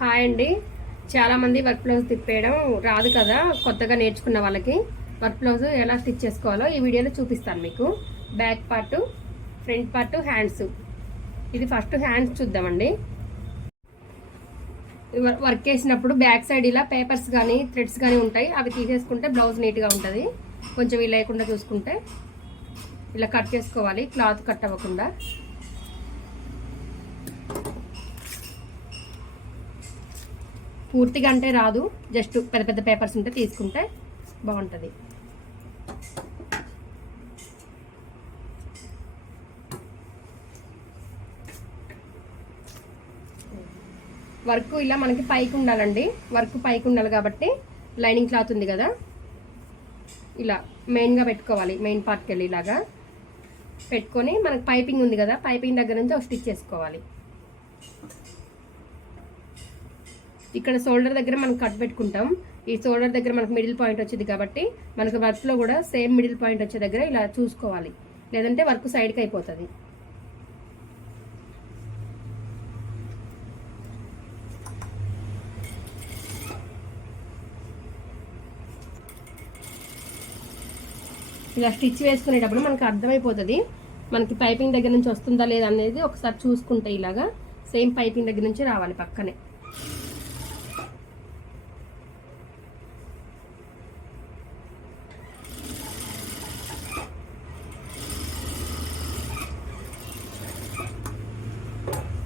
Hi అండి. చాలామంది work blouse తిప్పేయడం రాదు కదా కొత్తగా నేర్చుకున్న వాళ్ళకి. వర్క్ బ్లౌజ్ ఎలా స్టిచ్ చేసుకోవాలో ఈ వీడియోలో చూపిస్తాను మీకు. Back part front part hands. ఇది ఫస్ట్ హ్యాండ్స్ చూద్దామండి. వర్క్ చేసినప్పుడు బ్యాక్ సైడ్ ఇలా పేపర్స్ కానీ థ్రెడ్స్ కానీ ఉంటాయి. అవి తీసేసుకుంటే బ్లౌజ్ నీట్గా ఉంటుంది. కొంచెం ఇవి లేకుండా చూసుకుంటే ఇలా కట్ చేసుకోవాలి. క్లాత్ కట్ అవ్వకుండా. పూర్తిగా అంటే రాదు. జస్ట్ పెద్ద పెద్ద పేపర్స్ ఉంటే తీసుకుంటే బాగుంటుంది. వర్క్ ఇలా మనకి పైకి ఉండాలండి. వర్క్ పైకి ఉండాలి కాబట్టి లైనింగ్ క్లాత్ ఉంది కదా. ఇలా మెయిన్గా పెట్టుకోవాలి. మెయిన్ పార్ట్కి వెళ్ళి ఇలాగా పెట్టుకొని మనకి పైపింగ్ ఉంది కదా. పైపింగ్ దగ్గర నుంచి ఒక స్టిచ్ చేసుకోవాలి. ఇక్కడ షోల్డర్ దగ్గర మనం కట్ పెట్టుకుంటాం. ఈ షోల్డర్ దగ్గర మనకు మిడిల్ పాయింట్ వచ్చింది కాబట్టి మనకు వర్క్లో కూడా సేమ్ మిడిల్ పాయింట్ వచ్చే దగ్గర ఇలా చూసుకోవాలి. లేదంటే వర్క్ సైడ్కి అయిపోతుంది. ఇలా స్టిచ్ వేసుకునేటప్పుడు మనకు అర్థమైపోతుంది మనకి పైపింగ్ దగ్గర నుంచి వస్తుందా లేదా అనేది ఒకసారి చూసుకుంటే ఇలాగా సేమ్ పైపింగ్ దగ్గర నుంచి రావాలి పక్కనే.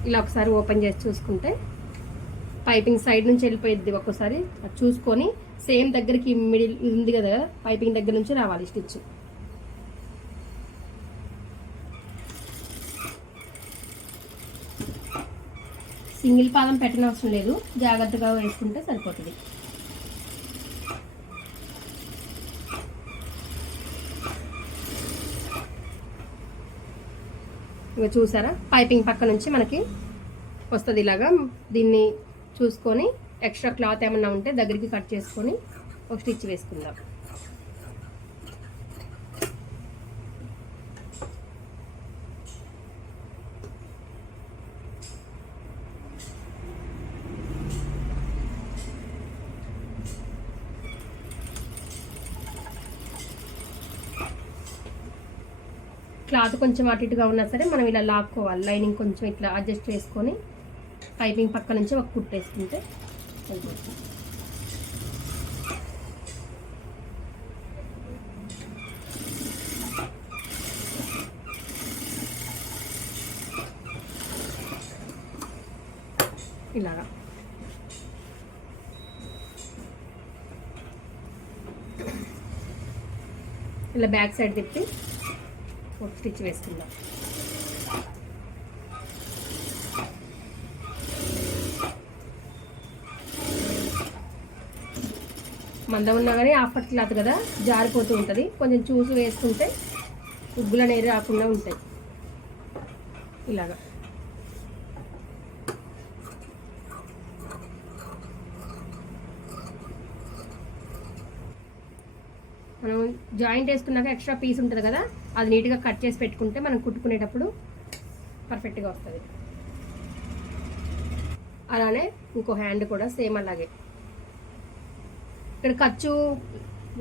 ఇలా ఒకసారి ఓపెన్ చేసి చూసుకుంటే పైపింగ్ సైడ్ నుంచి వెళ్ళిపోయిద్ది ఒక్కోసారి. అది చూసుకొని సేమ్ దగ్గరికి మిడిల్ ఇది ఉంది కదా పైపింగ్ దగ్గర నుంచి రావాలి స్టిచ్. సింగిల్ పాదం పెట్టనవసరం లేదు జాగ్రత్తగా వేసుకుంటే సరిపోతుంది. ఇక చూసారా? పైపింగ్ పక్క నుంచి మనకి వస్తుంది ఇలాగా. దీన్ని చూసుకొని ఎక్స్ట్రా క్లాత్ ఏమన్నా ఉంటే దగ్గరికి కట్ చేసుకొని ఒక స్టిచ్ వేసుకుందాం. క్లాత్ కొంచెం అటు ఇటుగా ఉన్నా సరే మనం ఇలా లాక్కోవాలి. లైనింగ్ కొంచెం ఇట్లా అడ్జస్ట్ చేసుకొని పైపింగ్ పక్క నుంచి ఒక కుట్టేసుకుంటే సరిపోతుంది. ఇలాగా. ఇలా బ్యాక్ సైడ్ తిప్పి ఒక స్టిచ్ వేసుకుందాం. మందం ఉన్నా కానీ ఆఫర్ క్లాత్ కదా జారిపోతూ ఉంటుంది. కొంచెం చూసి వేసుకుంటే ఉగ్గులు అనేవి రాకుండా ఉంటాయి. ఇలాగా. మనం జాయింట్ వేసుకున్నాక ఎక్స్ట్రా పీస్ ఉంటుంది కదా అది నీట్గా కట్ చేసి పెట్టుకుంటే మనం కుట్టుకునేటప్పుడు పర్ఫెక్ట్గా వస్తుంది. అలానే ఇంకో హ్యాండ్ కూడా సేమ్ అలాగే. ఇక్కడ ఖర్చు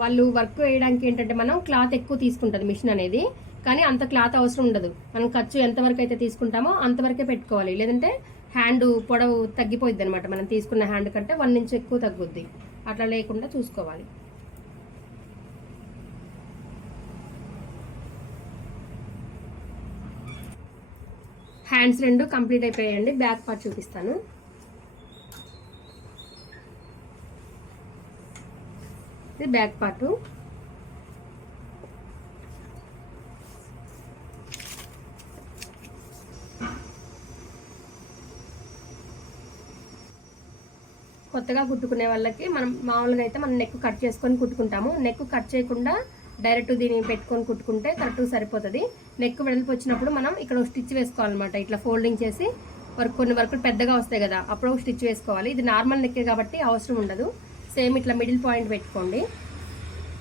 వాళ్ళు వర్క్ వేయడానికి ఏంటంటే మనం క్లాత్ ఎక్కువ తీసుకుంటుంది మిషన్ అనేది కానీ అంత క్లాత్ అవసరం ఉండదు. మనం ఖర్చు ఎంతవరకు అయితే తీసుకుంటామో అంతవరకే పెట్టుకోవాలి. లేదంటే హ్యాండ్ పొడవు తగ్గిపోద్ది అనమాట మనం తీసుకున్న హ్యాండ్ కంటే వన్ ఇంచ్ ఎక్కువ తగ్గుద్ది. అట్లా లేకుండా చూసుకోవాలి. హ్యాండ్స్ రెండు కంప్లీట్ అయిపోయాయండి. బ్యాక్ పార్ట్ చూపిస్తాను. ఇది బ్యాక్ పార్ట్. కొత్తగా కుట్టుకునే వాళ్ళకి మనం మామూలుగా అయితే మనం నెక్ కట్ చేసుకొని కుట్టుకుంటాము. నెక్ కట్ చేయకుండా డైరెక్ట్ దీన్ని పెట్టుకొని కుట్టుకుంటే కరెక్ట్గా సరిపోతుంది. నెక్ వెడల్పు వచ్చినప్పుడు మనం ఇక్కడ ఒక స్టిచ్ వేసుకోవాలన్నమాట. ఇట్లా ఫోల్డింగ్ చేసి వర్క్ కొన్ని వర్కులు పెద్దగా వస్తాయి కదా అప్పుడు ఒక స్టిచ్ వేసుకోవాలి. ఇది నార్మల్ నెక్కే కాబట్టి అవసరం ఉండదు. సేమ్ ఇట్లా మిడిల్ పాయింట్ పెట్టుకోండి.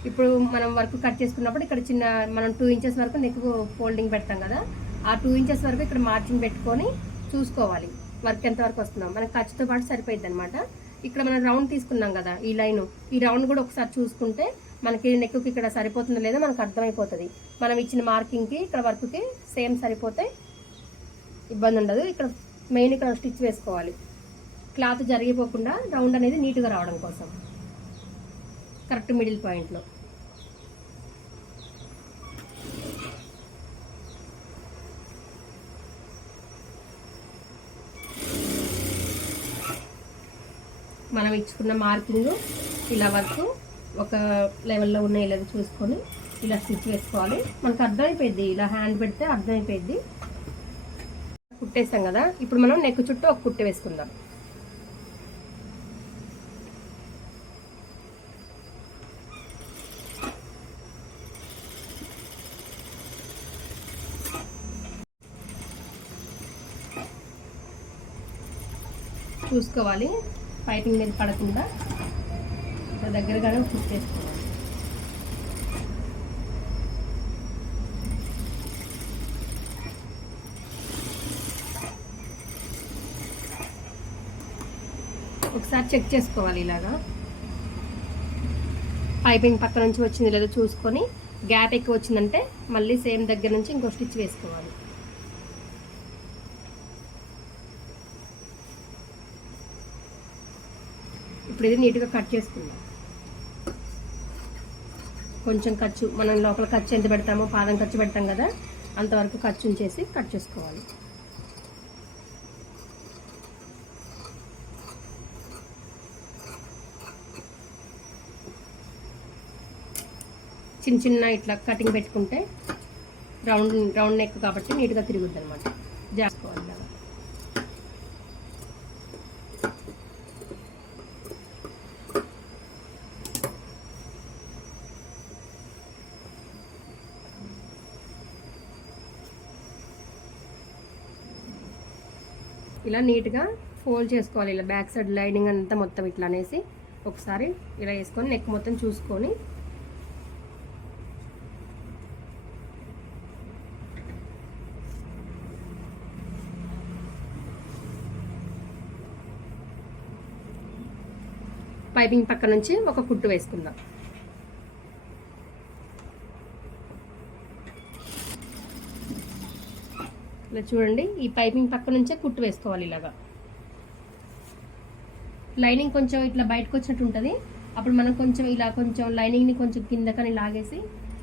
ఇప్పుడు మనం వర్క్ కట్ చేసుకున్నప్పుడు ఇక్కడ చిన్న మనం టూ ఇంచెస్ వరకు నెక్ ఫోల్డింగ్ పెడతాం కదా ఆ టూ ఇంచెస్ వరకు ఇక్కడ మార్జిన్ పెట్టుకొని చూసుకోవాలి. వర్క్ ఎంత వరకు వస్తున్నాం మనకి ఖర్చుతో పాటు సరిపోయింది అనమాట ఇక్కడ మనం రౌండ్ తీసుకున్నాం కదా ఈ లైన్. ఈ రౌండ్ కూడా ఒకసారి చూసుకుంటే మనకి నెక్కి ఇక్కడ సరిపోతుందో లేదో మనకు అర్థమైపోతుంది. మనం ఇచ్చిన మార్కింగ్కి ఇక్కడ వర్క్కి సేమ్ సరిపోతే ఇబ్బంది ఉండదు. ఇక్కడ మెయిన్ ఇక్కడ స్టిచ్ వేసుకోవాలి. క్లాత్ జరిగిపోకుండా రౌండ్ అనేది నీట్గా రావడం కోసం. కరెక్ట్ మిడిల్ పాయింట్లో. మనం ఇచ్చుకున్న మార్కింగ్ ఇలా వరకు ఒక లెవెల్లో ఉన్నాయి లేదా చూసుకొని ఇలా స్టిచ్ వేసుకోవాలి. మనకు అర్థమైపోయింది ఇలా హ్యాండ్ పెడితే అర్థమైపోయింది కుట్టేస్తాం కదా ఇప్పుడు మనం నెక్ చుట్టూ ఒక కుట్ట వేసుకుందాం. చూసుకోవాలి పైపింగ్ మీద పడకుండా. దగ్గరగానే కుక్ చేసుకోవాలి ఒకసారి చెక్ చేసుకోవాలి ఇలాగా. పైపింగ్ పక్క నుంచి వచ్చింది లేదో చూసుకొని గ్యాప్ ఎక్కువ వచ్చిందంటే మళ్ళీ సేమ్ దగ్గర నుంచి ఇంకో స్టిచ్ వేసుకోవాలి. ఇప్పుడు ఇది నీట్గా కట్ చేసుకుందాం. కొంచెం ఖర్చు మనం లోపల ఖర్చు ఎంత పెడతామో పాదం ఖర్చు పెడతాం కదా అంతవరకు ఖర్చు ఉంచేసి కట్ చేసుకోవాలి. చిన్న చిన్న ఇట్లా కటింగ్ పెట్టుకుంటే రౌండ్ రౌండ్ నెక్ కాబట్టి నీట్గా తిరుగుద్ది అనమాట జాస్కోవాలి ఇలాగా. ఇలా నీట్గా ఫోల్డ్ చేసుకోవాలి. ఇలా బ్యాక్ సైడ్ లైనింగ్ అంతా మొత్తం ఇట్లా అనేసి ఒకసారి ఇలా వేసుకొని నెక్ మొత్తం చూసుకొని పైపింగ్ పక్క నుంచి ఒక కుట్టు వేసుకుందాం. ఇలా చూడండి. ఈ పైపింగ్ పక్క నుంచే కుట్టు వేసుకోవాలి ఇలాగా. లైనింగ్ కొంచెం ఇట్లా బయటకు వచ్చినట్టు ఉంటుంది. అప్పుడు మనం కొంచెం ఇలా కొంచెం లైనింగ్ని కొంచెం కిందకని లాగేసి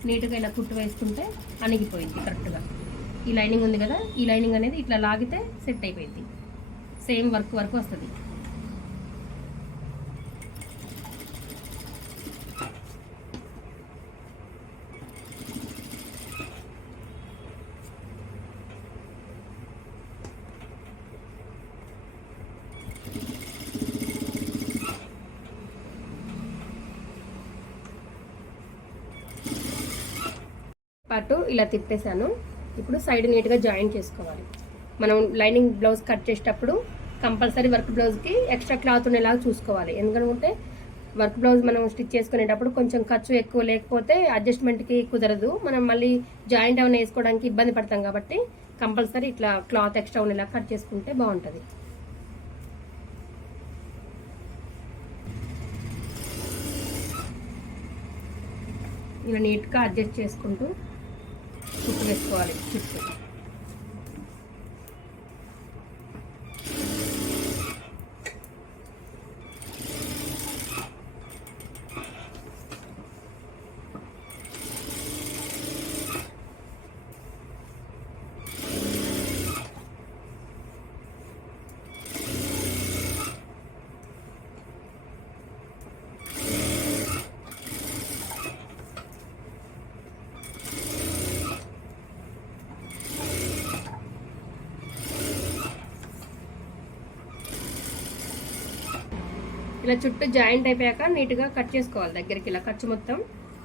నీట్గా ఇలా కుట్టు వేసుకుంటే అణిగిపోయింది కరెక్ట్గా ఈ లైనింగ్ ఉంది కదా ఈ లైనింగ్ అనేది ఇట్లా లాగితే సెట్ అయిపోయింది. సేమ్ వర్క్ వరకు వస్తుంది. అటు ఇలా తిప్పేశాను. ఇప్పుడు సైడ్ నీట్గా జాయిన్ చేసుకోవాలి. మనం లైనింగ్ బ్లౌజ్ కట్ చేసేటప్పుడు కంపల్సరీ వర్క్ బ్లౌజ్కి ఎక్స్ట్రా క్లాత్ ఉండేలాగా చూసుకోవాలి. ఎందుకంటే వర్క్ బ్లౌజ్ మనం స్టిచ్ చేసుకునేటప్పుడు కొంచెం ఖర్చు ఎక్కువ లేకపోతే అడ్జస్ట్మెంట్కి కుదరదు. మనం మళ్ళీ జాయింట్ ఏమైనా వేసుకోవడానికి ఇబ్బంది పడతాం కాబట్టి కంపల్సరీ ఇట్లా క్లాత్ ఎక్స్ట్రా ఉండేలా కట్ చేసుకుంటే బాగుంటుంది. ఇలా నీట్గా అడ్జస్ట్ చేసుకుంటూ కుట్టు వేసుకోవాలి చుట్టూ ఇలా చుట్టూ జాయింట్ అయిపోయాక నీట్గా కట్ చేసుకోవాలి దగ్గరికి ఇలా ఖర్చు మొత్తం.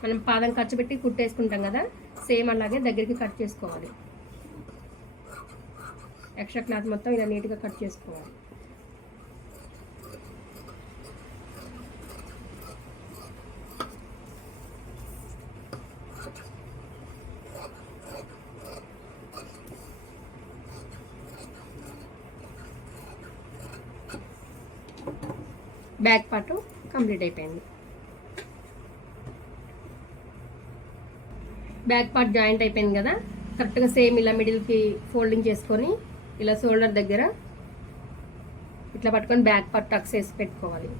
మనం పాదం ఖర్చు పెట్టి కుట్టేసుకుంటాం కదా సేమ్ అలాగే దగ్గరికి కట్ చేసుకోవాలి. ఎక్స్ట్రా క్లాత్ మొత్తం ఇలా నీట్గా కట్ చేసుకోవాలి. బ్యాక్ పార్ట్ కంప్లీట్ అయిపోయింది. బ్యాక్ పార్ట్ జాయింట్ అయిపోయింది కదా? కరెక్ట్గా సేమ్ ఇలా మిడిల్కి ఫోల్డింగ్ చేసుకొని ఇలా షోల్డర్ దగ్గర ఇట్లా పట్టుకొని బ్యాక్ పార్ట్ టక్స్ వేసి పెట్టుకోవాలి.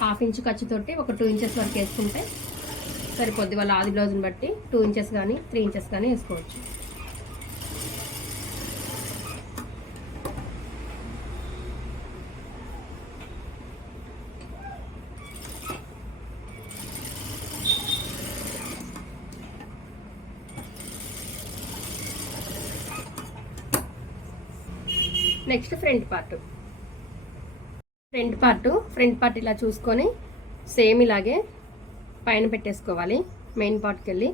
హాఫ్ ఇంచ్ ఖర్చుతోటి ఒక టూ ఇంచెస్ వరకు వేసుకుంటే సరిపోద్ది వాళ్ళ ఆది బ్లౌజ్ని బట్టి టూ ఇంచెస్ కానీ త్రీ ఇంచెస్ కానీ వేసుకోవచ్చు. Next front part front part front part ఇలా చూసుకొని సేమ్ ఇలాగే పైన పెట్టేసుకోవాలి మెయిన్ పార్ట్కి వెళ్ళి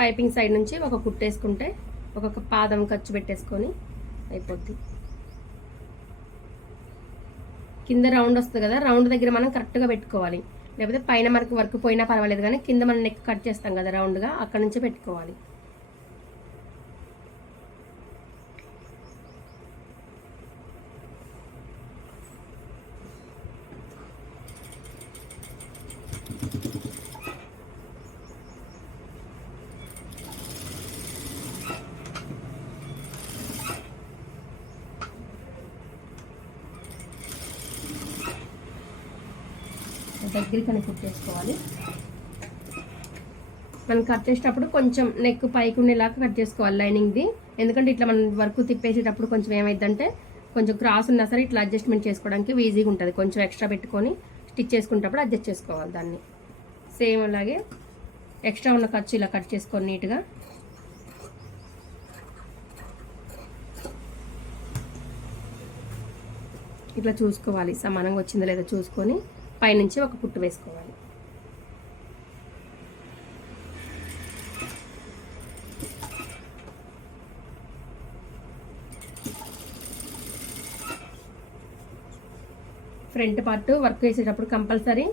పైపింగ్ సైడ్ నుంచి ఒక కుట్టేసుకుంటే ఒక్కొక్క పాదం ఖర్చు పెట్టేసుకొని అయిపోద్ది. కింద రౌండ్ వస్తుంది కదా రౌండ్ దగ్గర మనం కరెక్ట్గా పెట్టుకోవాలి. లేకపోతే పైన మనకు వర్క్ పోయినా పర్వాలేదు కానీ కింద మనం నెక్ కట్ చేస్తాం కదా రౌండ్గా అక్కడ నుంచే పెట్టుకోవాలి. దగ్గరికి అని కుట్టేసుకోవాలి మనం కట్ చేసేటప్పుడు కొంచెం నెక్ పైకి ఉండేలాగా కట్ చేసుకోవాలి లైనింగ్ది ఎందుకంటే ఇట్లా మనం వర్క్ తిప్పేసేటప్పుడు కొంచెం ఏమైందంటే కొంచెం క్రాస్ ఉన్నా సరే ఇట్లా అడ్జస్ట్మెంట్ చేసుకోవడానికి ఈజీగా ఉంటుంది. కొంచెం ఎక్స్ట్రా పెట్టుకొని స్టిచ్ చేసుకునేటప్పుడు అడ్జస్ట్ చేసుకోవాలి దాన్ని. సేమ్ అలాగే ఎక్స్ట్రా ఉన్న ఖర్చు ఇలా కట్ చేసుకొని నీట్గా ఇట్లా చూసుకోవాలి. సమానంగా వచ్చిందో లేదో చూసుకొని పైనుంచి ఒక పుట్టు వేసుకోవాలి. ఫ్రంట్ పార్ట్ వర్క్ చేసేటప్పుడు కంపల్సరీ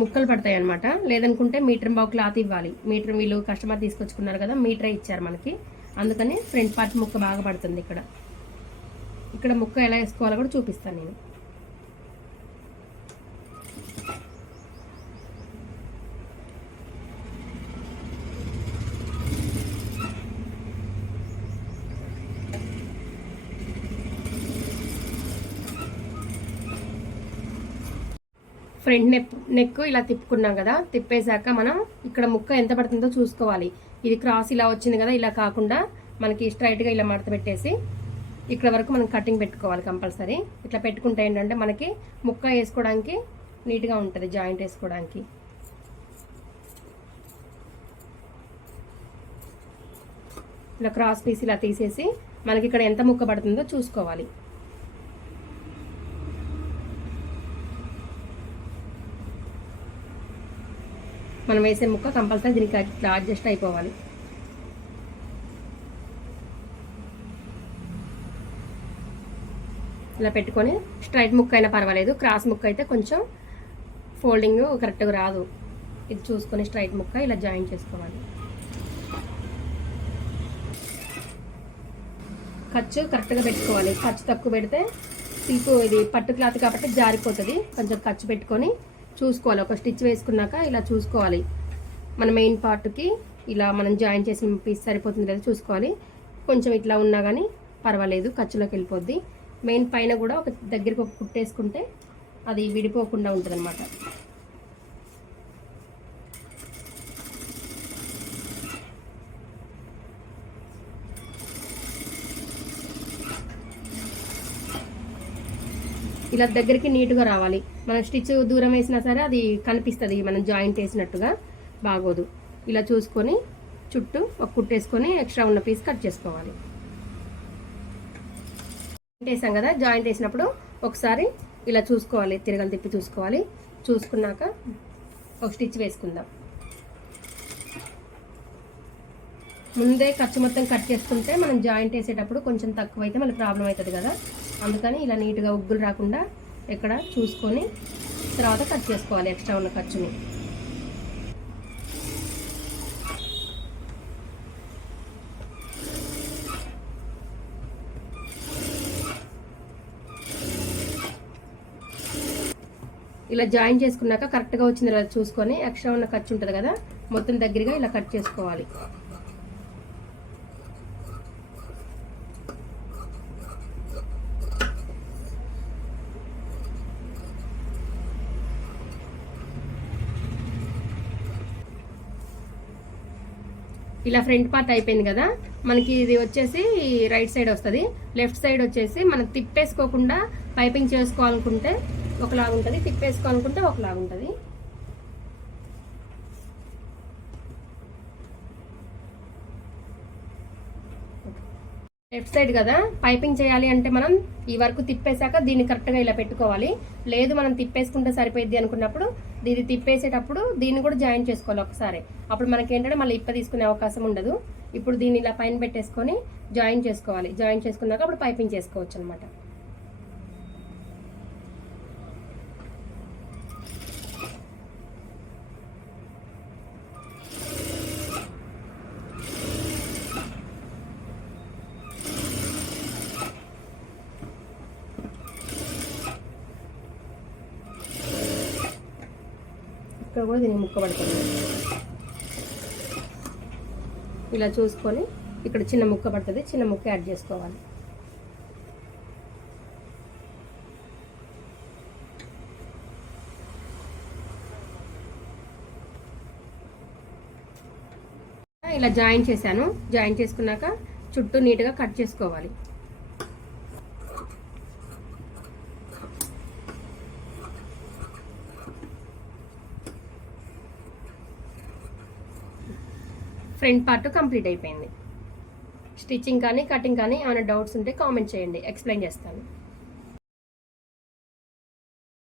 ముక్కలు పడతాయి అనమాట లేదనుకుంటే మీటర్ బావు క్లాత్ ఇవ్వాలి. మీటర్ వీళ్ళు కస్టమర్ తీసుకొచ్చుకున్నారు కదా మీటరే ఇచ్చారు మనకి. అందుకని ఫ్రంట్ పార్ట్ ముక్క బాగా పడుతుంది ఇక్కడ. ఇక్కడ ముక్క ఎలా వేసుకోవాలో కూడా చూపిస్తాను నేను. ఫ్రంట్ నెక్ నెక్ ఇలా తిప్పుకున్నాం కదా తిప్పేశాక మనం ఇక్కడ ముక్క ఎంత పడుతుందో చూసుకోవాలి. ఇది క్రాస్ ఇలా వచ్చింది కదా ఇలా కాకుండా మనకి స్ట్రైట్గా ఇలా మడత పెట్టేసి ఇక్కడ వరకు మనం కటింగ్ పెట్టుకోవాలి కంపల్సరీ ఇట్లా పెట్టుకుంటే ఏంటంటే మనకి ముక్క వేసుకోవడానికి నీట్గా ఉంటుంది జాయింట్ వేసుకోవడానికి. ఇలా క్రాస్ పీస్ ఇలా తీసేసి మనకి ఇక్కడ ఎంత ముక్క పడుతుందో చూసుకోవాలి. మనం వేసే ముక్క కంపల్సరీ దీనికి ఇట్లా అడ్జస్ట్ అయిపోవాలి. ఇలా పెట్టుకొని స్ట్రైట్ ముక్క అయినా పర్వాలేదు. క్రాస్ ముక్క అయితే కొంచెం ఫోల్డింగ్ కరెక్ట్గా రాదు. ఇది చూసుకొని స్ట్రైట్ ముక్క ఇలా జాయిన్ చేసుకోవాలి. ఖర్చు కరెక్ట్గా పెట్టుకోవాలి. ఖర్చు తక్కువ పెడితే సిల్క్ ఇది పట్టు క్లాత్ కాబట్టి జారిపోతుంది. కొంచెం ఖర్చు పెట్టుకొని చూసుకోవాలి. ఒక స్టిచ్ వేసుకున్నాక ఇలా చూసుకోవాలి. మన మెయిన్ పార్ట్కి ఇలా మనం జాయిన్ చేసిన పీస్ సరిపోతుంది లేదా చూసుకోవాలి. కొంచెం ఇట్లా ఉన్నా కానీ పర్వాలేదు ఖర్చులోకి వెళ్ళిపోద్ది. మెయిన్ పైన కూడా ఒక దగ్గరికి ఒక కుట్టేసుకుంటే అది విడిపోకుండా ఉంటుంది అనమాట ఇలా దగ్గరికి నీట్గా రావాలి. మనం స్టిచ్ దూరం వేసినా సరే అది కనిపిస్తుంది మనం జాయింట్ వేసినట్టుగా బాగోదు. ఇలా చూసుకొని చుట్టూ ఒక కుట్టేసుకొని ఎక్స్ట్రా ఉన్న పీస్ కట్ చేసుకోవాలి. వేసాం కదా జాయింట్ వేసినప్పుడు ఒకసారి ఇలా చూసుకోవాలి తిరగలు తిప్పి చూసుకోవాలి. చూసుకున్నాక ఒక స్టిచ్ వేసుకుందాం. ముందే ఖర్చు మొత్తం కట్ చేసుకుంటే మనం జాయింట్ వేసేటప్పుడు కొంచెం తక్కువ అయితే మళ్ళీ ప్రాబ్లం అవుతుంది కదా. అందుకని ఇలా నీట్గా ఉగ్గులు రాకుండా ఇక్కడ చూసుకొని తర్వాత కట్ చేసుకోవాలి ఎక్స్ట్రా ఉన్న ఖర్చుని. ఇలా జాయిన్ చేసుకున్నాక కరెక్ట్గా వచ్చింది చూసుకొని ఎక్స్ట్రా ఉన్న ఖర్చు ఉంటుంది కదా మొత్తం దగ్గరగా ఇలా కట్ చేసుకోవాలి. ఇలా ఫ్రంట్ పార్ట్ అయిపోయింది కదా మనకి ఇది వచ్చేసి రైట్ సైడ్ వస్తుంది. లెఫ్ట్ సైడ్ వచ్చేసి మనం తిప్పేసుకోకుండా పైపింగ్ చేసుకోవాలనుకుంటే ఒకలాగా ఉంటుంది తిప్పేసుకోవాలనుకుంటే ఒకలాగా ఉంటుంది లెఫ్ట్ సైడ్ కదా పైపింగ్ చేయాలి అంటే మనం ఈ వరకు తిప్పేశాక దీన్ని కరెక్ట్గా ఇలా పెట్టుకోవాలి. లేదు మనం తిప్పేసుకుంటే సరిపోయింది అనుకున్నప్పుడు దీన్ని తిప్పేసేటప్పుడు దీన్ని కూడా జాయిన్ చేసుకోవాలి ఒకసారి. అప్పుడు మనకి ఏంటంటే మళ్ళీ ఇప్ప తీసుకునే అవకాశం ఉండదు. ఇప్పుడు దీన్ని ఇలా పైన పెట్టేసుకొని జాయిన్ చేసుకోవాలి. జాయిన్ చేసుకున్నాక అప్పుడు పైపింగ్ చేసుకోవచ్చు అనమాట ఇక్కడ కూడా దీనికి ముక్క పడుతుంది ఇలా చూసుకొని ఇక్కడ చిన్న ముక్క పడుతుంది. చిన్న ముక్క యాడ్ చేసుకోవాలి. ఇలా జాయిన్ చేశాను. జాయిన్ చేసుకున్నాక చుట్టూ నీట్గా కట్ చేసుకోవాలి. ఫ్రంట్ పార్ట్ కంప్లీట్ అయిపోయింది. స్టిచ్చింగ్ కానీ కటింగ్ కానీ ఏమైనా డౌట్స్ ఉంటే కామెంట్ చేయండి. ఎక్స్ప్లెయిన్ చేస్తాను.